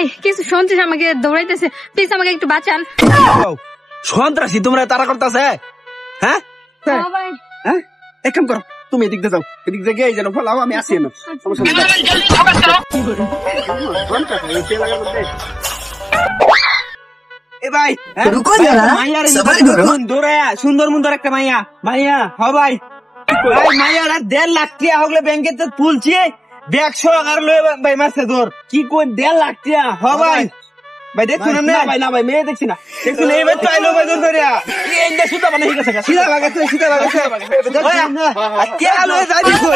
ভাই কিছু সন্ত্রাস আমাকে দৌড়াইতেছে, প্লিজ আমাকে একটু বাঁচান। সন্ত্রাসী তোমরা তারা করতেছে? হ্যাঁ ভাই হ্যাঁ, এক কাম করো, তুমি এদিক দিয়ে যাও, এদিক দিয়ে গিয়ে যেন ফলাও, আমি আসি না। সমস্যা নেই। এ ভাই, মাইয়ার সুন্দর মুন্দর একটা মাইয়া, মাইয়া হ ভাই, মাইয়ার 1.5 লাখ টাকা হলে ব্যাংকে তো তুলছি, ব্যাগ সহকার লয়ে ভাই মারছে তোর, কি কই 1.5 লাখ টাকা? হ ভাই, ভাই দেখছো না? ভাই না ভাই, মেয়ে দেখছি না, দেখছো না? এবার তো আইলো ভাই দূর করে এই না, সুতা বানাই গেছে, সিধা লাগাছে, সিধা লাগাছে, কে আলো যাই দিছো?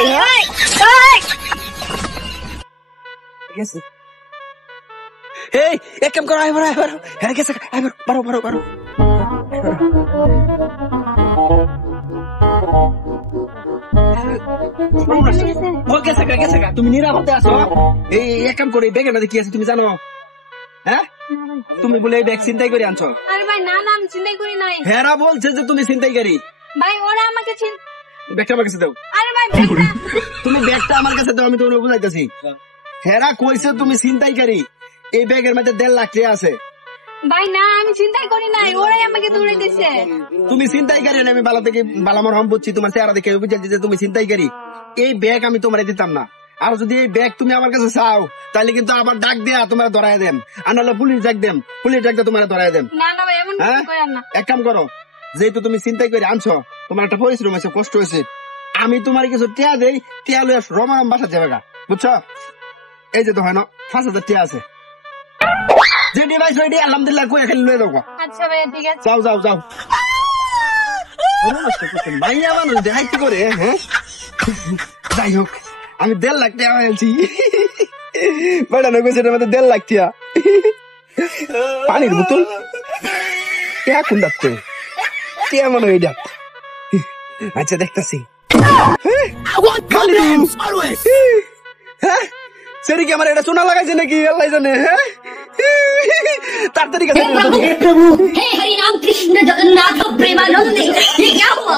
গেছে এই এক কাম করো, আইবার আইবার, হ্যাঁ গেছে, আইবার পারো পারো পারো। তুমি নিরাপদে আছো? এই এক কাম করে ব্যাগের মধ্যে কি আছে তুমি জানো? হ্যাঁ, তুমি বলে এই ব্যাগ চিন্তাই করে আনছো? আরে ভাই না না, আমি চিন্তাই করি নাই। হেরা বলছে যে তুমি চিন্তাইকারী। ভাই ওরা আমাকে ব্যাগটা আমার কাছে দাও। আরে ভাই ব্যাগটা তুমি ব্যাগটা আমার কাছে দাও, আমি তোমাকে বুঝাইতেছি। হেরা কইছে তুমি চিন্তাইকারী, এই ব্যাগের মধ্যে 1.5 লাখ টাকা আছে। ভাই না, আমি চিন্তাই করি নাই, ওরাই আমাকে দৌড়াই দিছে। তুমি চিন্তাইকারী না, আমি বালা থেকে বালামর হম বুঝছি, তোমার চেহারা দেখে বুঝাচ্ছি যে তুমি চিন্তাইকারী। এই ব্যাগ আমি তোমার দিতাম না, আর যদি এই ব্যাগ তুমি আমার কাছে চাও তাহলে কিন্তু আবার ডাক দেয়া তোমার ধরাই দেন, আর নাহলে পুলিশ ডাক দেন, পুলিশ ডাক দিয়ে তোমার ধরাই দেন। না না ভাই, এমন কিছু করেন না। এক কাম করো, যেহেতু তুমি চিন্তাই করে আনছো, তোমার একটা পরিশ্রম আছে, কষ্ট হয়েছে, আমি তোমার কিছু টিয়া দেই, টিয়া লইয়া রমারম বাসা যাবে গা, বুঝছো? এই যে তো হয় না 5,000 টিয়া আছে, যে ডিভাইস ওই আলহামদুলিল্লাহ কয়ে খালি লয়ে যাও। আচ্ছা ভাই ঠিক আছে, যাও যাও যাও। মাইয়া মানুষ দেখাই কি করে? হ্যাঁ, যাই হোক, আমি 1.5 লাখ টাকা ফেলছি, বেড়ানো গেছে আমাদের 1.5 লাখ টাকা। পানির বোতল টিয়া কোন ডাকতে, টিয়া মনে হয় ডাক। আচ্ছা দেখতেছি, হ্যাঁ সেটি কি আমার এটা সোনা লাগাইছে নাকি আল্লাহ জানে। হ্যাঁ তাড়াতাড়ি কাছে प्रभु हे हरि राम कृष्ण जगन्नाथ प्रेमानंद, ये क्या हुआ?